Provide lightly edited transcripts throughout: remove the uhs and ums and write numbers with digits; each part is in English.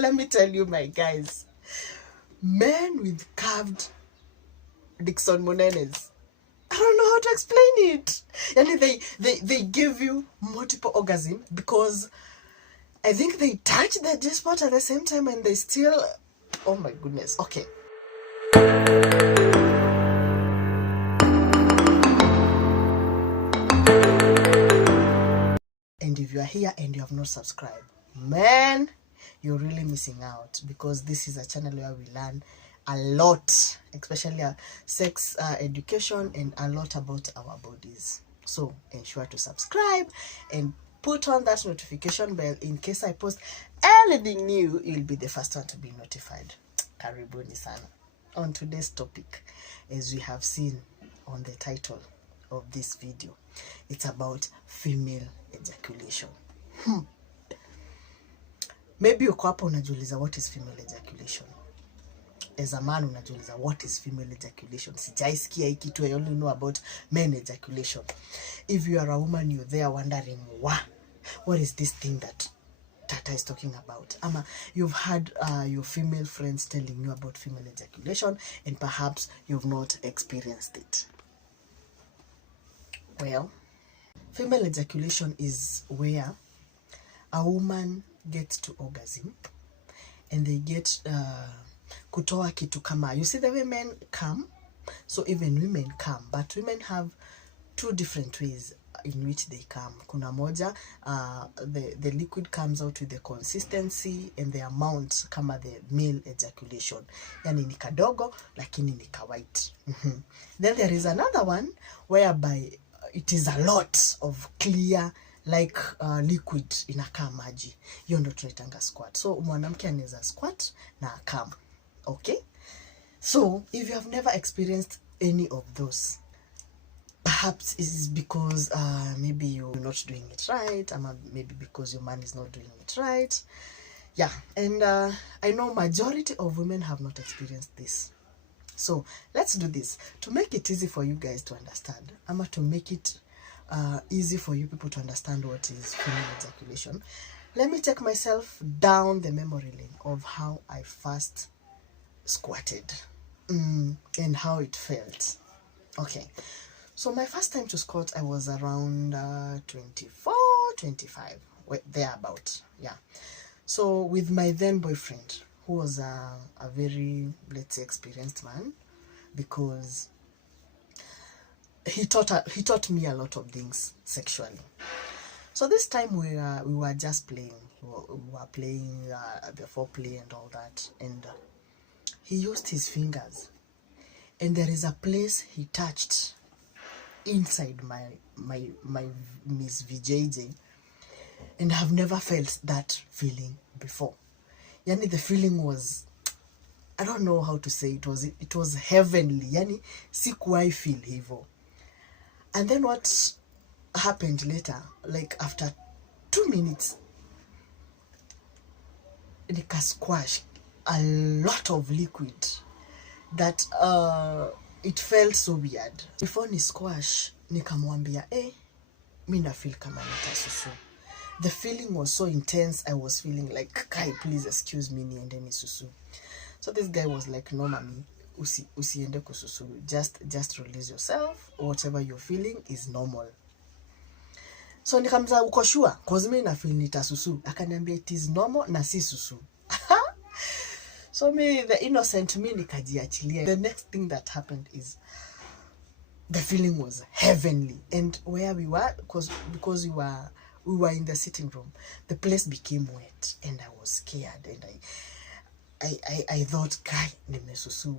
Let me tell you, my guys, men with carved Dixon Monenes, I don't know how to explain it. And they give you multiple orgasm because I think they touch the G spot at the same time and they still, oh my goodness. Okay. And if you are here and you have not subscribed, man, you're really missing out, because this is a channel where we learn a lot, especially sex education, and a lot about our bodies. So ensure to subscribe and put on that notification bell in case I post anything new. You'll be the first one to be notified. Karibuni sana. On today's topic, as we have seen on the title of this video, it's about female ejaculation. Maybe uko hapo unajiuliza what is female ejaculation. As a man unajiuliza what is female ejaculation. Sijaisikia hii kitu. I only know about men ejaculation. If you are a woman, you're there wondering what is this thing that Tata is talking about. You've had your female friends telling you about female ejaculation, and perhaps you've not experienced it. Well, female ejaculation is where a woman gets to orgasm and they get kutoa kitu kama, you see the way men come, so even women come, but women have two different ways in which they come. Kuna moja, the liquid comes out with the consistency and the amount kama the male ejaculation, yani ni kadogo lakini ni ka white. Then there is another one whereby it is a lot of clear like liquid inakaa maji. Hiyo ndo tunaitanga squirt. So mwanamke anaweza squirt na akam. Okay, so if you have never experienced any of those, perhaps it is because maybe you're not doing it right, or maybe because your man is not doing it right. Yeah, and I know majority of women have not experienced this. So let's do this to make it easy for you guys to understand, to make it easy for you people to understand what is female ejaculation. Let me take myself down the memory lane of how I first squatted and how it felt. Okay, so my first time to squat, I was around 24, 25, thereabout. Yeah, so with my then boyfriend, who was a very, let's say, experienced man, because he taught me a lot of things sexually. So this time we were just playing. We were playing the foreplay and all that, and he used his fingers, and there is a place he touched inside my Miss VJJ, and I've never felt that feeling before. Yani the feeling was, I don't know how to say, it was heavenly. Yani sikuwahi feel hivyo. And then what happened later, like after 2 minutes, nika squash a lot of liquid that it felt so weird. Before ni squash, nikamwambia mi na feel kama nitasusu. The feeling was so intense. I was feeling like, Kai, please excuse me, niende nisusu. So this guy was like, no mami, usiende kususu, just release yourself. Whatever you're feeling is normal. So nikamza, uko sure? Cause me na feel nitasusu. Akaniambia it is normal na si susu. So me, the innocent me, nikajiachilia. The next thing that happened is the feeling was heavenly, and where we were, because we were in the sitting room, the place became wet, and I was scared, and I thought, Kai, nimesusu.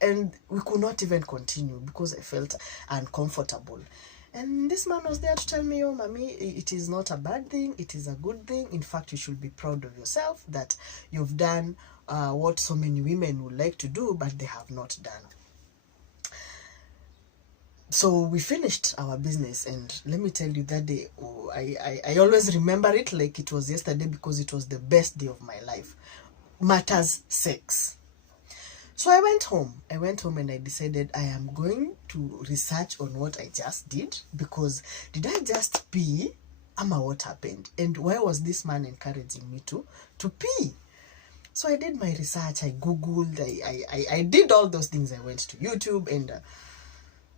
And we could not even continue because I felt uncomfortable. And this man was there to tell me, oh, mommy, it is not a bad thing. It is a good thing. In fact, you should be proud of yourself that you've done what so many women would like to do, but they have not done. So we finished our business, and let me tell you that day, I always remember it like it was yesterday, because it was the best day of my life. Matters sex. So I went home and I decided I am going to research on what I just did, because did I just pee? ama what happened, and why was this man encouraging me to pee? So I did my research, I googled, I did all those things. I went to YouTube, and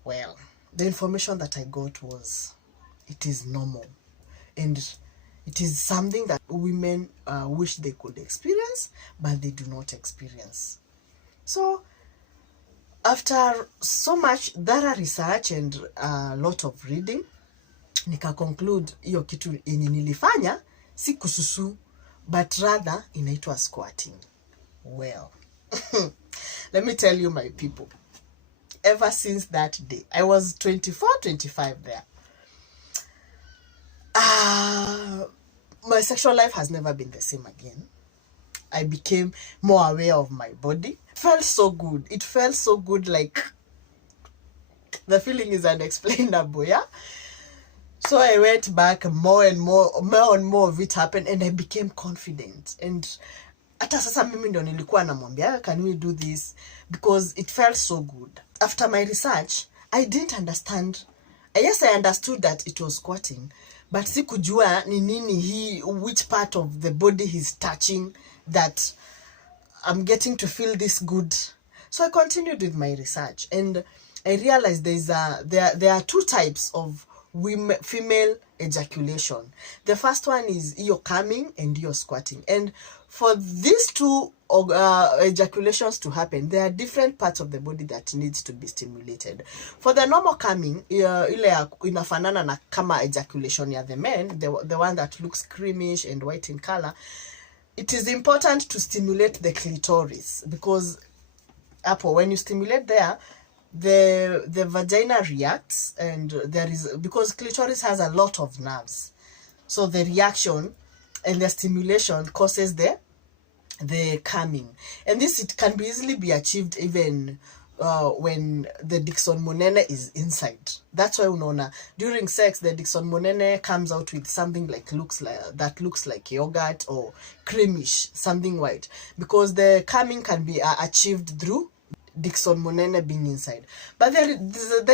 well, the information that I got was it is normal, and it is something that women wish they could experience, but they do not experience. So after so much thorough research and a lot of reading, nika conclude hiyo kitu yenye nilifanya si kususu, but rather inaitwa squatting. Well, let me tell you, my people, ever since that day, I was 24, 25 there. My sexual life has never been the same again. I became more aware of my body. It felt so good. It felt so good, like the feeling is unexplainable, yeah? So I went back, more and more of it happened, and I became confident. And hata sasa mimi ndo nilikuwa namwambia, can we do this? Because it felt so good. After my research, I didn't understand. Yes, I understood that it was squatting, but sikujua ni nini which part of the body he's touching that I'm getting to feel this good. So I continued with my research, and I realized there are two types of female ejaculation. The first one is your coming and your squatting, and for these two ejaculations to happen, there are different parts of the body that needs to be stimulated. For the normal coming, ile inafanana na kama ejaculation ya the men, the one that looks creamish and white in color, it is important to stimulate the clitoris, because when you stimulate there, the vagina reacts, and there is, because clitoris has a lot of nerves, so the reaction and the stimulation causes the coming. And this, it can be easily be achieved even when the Dixon Monene is inside. That's why unaona during sex the Dixon Monene comes out with something that looks like yogurt or creamish, something white, because the coming can be achieved through Dixon Monene being inside. But there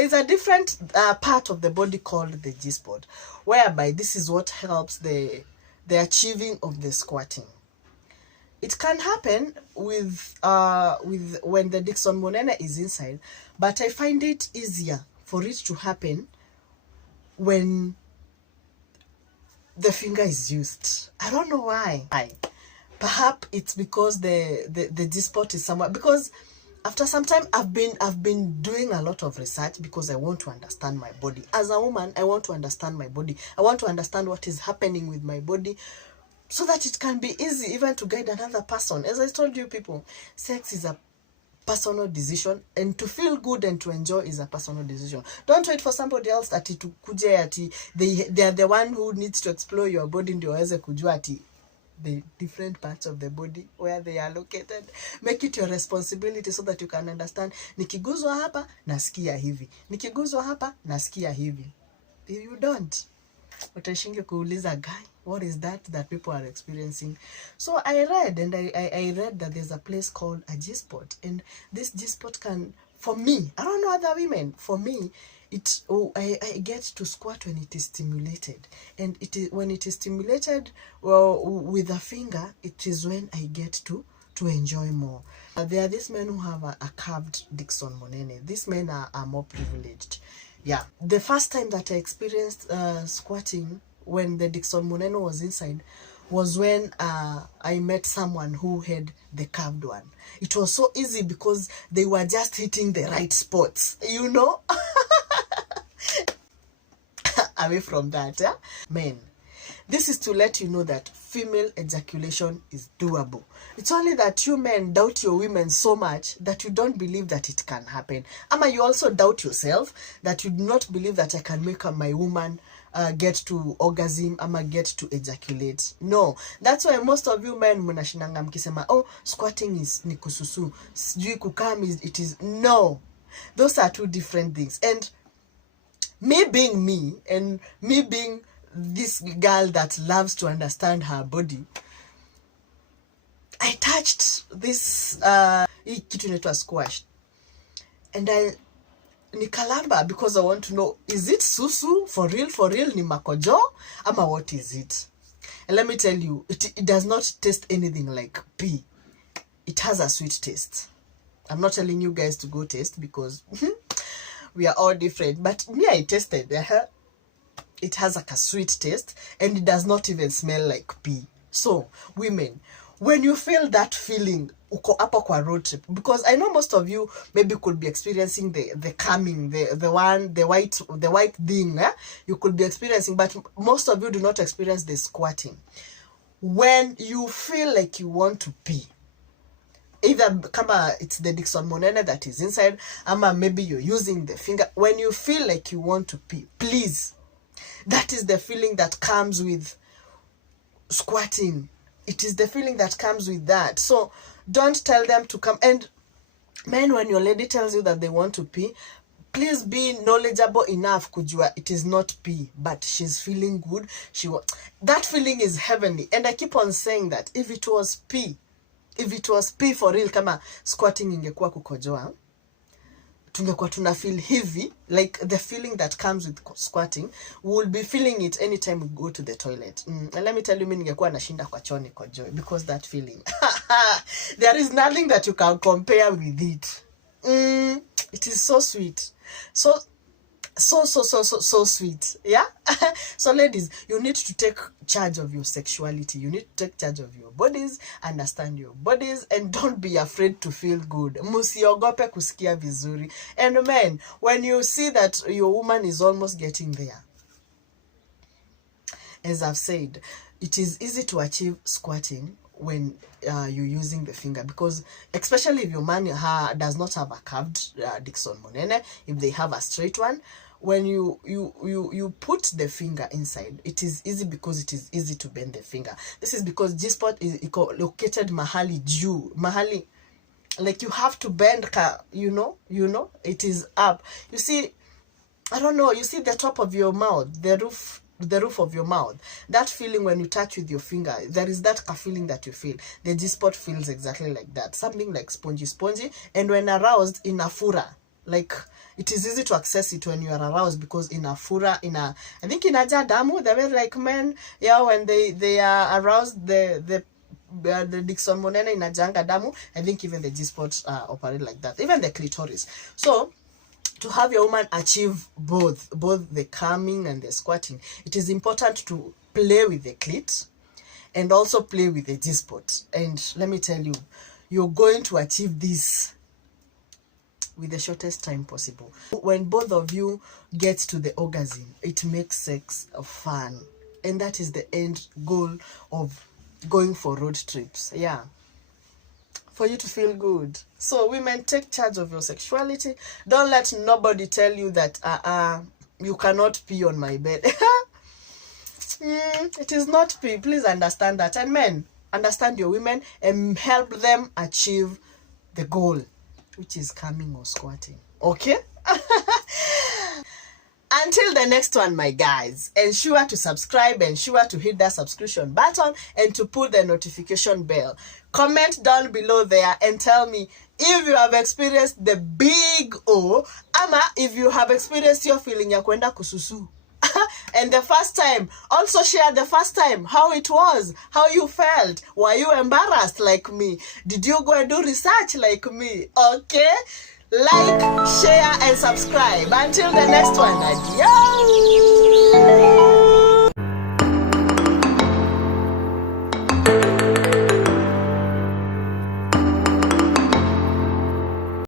is a different part of the body called the G-spot, whereby this is what helps the achieving of the squatting. It can happen with when the Dixon Monene is inside, but I find it easier for it to happen when the finger is used. I don't know why. Perhaps it's because the G-spot is somewhere, because after some time I've been doing a lot of research, because I want to understand my body. As a woman, I want to understand my body. I want to understand what is happening with my body, so that it can be easy even to guide another person. As I told you people, sex is a personal decision, and to feel good and to enjoy is a personal decision. Don't wait for somebody else ati tukuje ati they are the one who needs to explore your body ndio waweze kujua ati the different parts of the body where they are located. Make it your responsibility so that you can understand, nikiguzwa hapa nasikia hivi, nikiguzwa hapa nasikia hivi. If you don't, utashinge kuuliza, guy, what is that people are experiencing? So I read, and I read that there's a place called a G-spot, and this G-spot can, for me, I don't know other women, for me, I get to squat when it is stimulated, and when it is stimulated with a finger, it is when I get to enjoy more. There are these men who have a curved Dixon Monene. These men are more privileged. Yeah, the first time that I experienced squatting when the Dixon Monene was inside was when I met someone who had the curved one. It was so easy because they were just hitting the right spots, you know. Away from that, yeah? Men, this is to let you know that female ejaculation is doable. It's only that you men doubt your women so much that you don't believe that it can happen. Ama you also doubt yourself, that you do not believe that I can make my woman get to orgasm ama get to ejaculate. No, that's why most of you men mnashinanga mkisema, oh, squatting is ni kususu, sijui kukam it is. No, those are two different things. And me being me, and me being this girl that loves to understand her body, I touched this kitu inaitwa squash, and nikalamba because I want to know, is it susu for real ni makojo ama what is it? And let me tell you, it does not taste anything like pee. It has a sweet taste. I'm not telling you guys to go taste because we are all different, but me, I tasted it has like a sweet taste, and it does not even smell like pee. So women, when you feel that feeling uko hapa kwa road trip, because I know most of you maybe could be experiencing the coming, the white thing, you could be experiencing, but most of you do not experience the squatting. When you feel like you want to pee, either kama it's the Dixon Monene that is inside, ama maybe you're using the finger, when you feel like you want to pee, please, that is the feeling that comes with squatting. It is the feeling that comes with that. So don't tell them to come. And men, when your lady tells you that they want to pee, please be knowledgeable enough kujua it is not pee, but she's feeling good. That feeling is heavenly. And I keep on saying that if it was pee for real, kama squatting ingekuwa kukojoa, tungekuwa tuna feel heavy, like the feeling that comes with squatting, we will be feeling it anytime we go to the toilet. And let me tell you, mimi ningekuwa nashinda kwa choni kojoe, because that feeling, there is nothing that you can compare with it. It is so sweet, so sweet, yeah. So ladies, you need to take charge of your sexuality. You need to take charge of your bodies, understand your bodies, and don't be afraid to feel good. Musiogope kusikia vizuri. And men, when you see that your woman is almost getting there, as I've said, it is easy to achieve squatting when you're using the finger, because especially if your man does not have a curved Dixon Monene, if they have a straight one, when you put the finger inside, it is easy because it is easy to bend the finger. This is because G-spot is located mahali juu, mahali, like you have to bend, you know, it is up. You see, I don't know, you see the top of your mouth, the roof of your mouth, that feeling when you touch with your finger, there is that feeling that you feel. The G-spot feels exactly like that, something like spongy, and when aroused, in a fura, like it is easy to access it when you are aroused, because in a fura, I think in aja damu, the way like men, yeah, when they are aroused, the Dixon Monene in ajanga damu, I think even the G-spot operate like that, even the clitoris. So to have your woman achieve both the coming and the squatting, it is important to play with the clit and also play with the G-spot. And let me tell you, you're going to achieve this with the shortest time possible. When both of you get to the orgasm, it makes sex fun. And that is the end goal of going for road trips. Yeah. For you to feel good. So women, take charge of your sexuality. Don't let nobody tell you that you cannot pee on my bed. It is not pee. Please understand that. And men, understand your women and help them achieve the goal, which is coming or squatting. Okay? Until the next one, my guys, ensure to subscribe, ensure to hit that subscription button, and to put the notification bell. Comment down below there and tell me if you have experienced the big O, ama if you have experienced your feeling ya kwenda kususu. And the first time, also share the first time, how it was, how you felt. Were you embarrassed like me? Did you go and do research like me? Okay? Like, share, and subscribe. Until the next one, adios!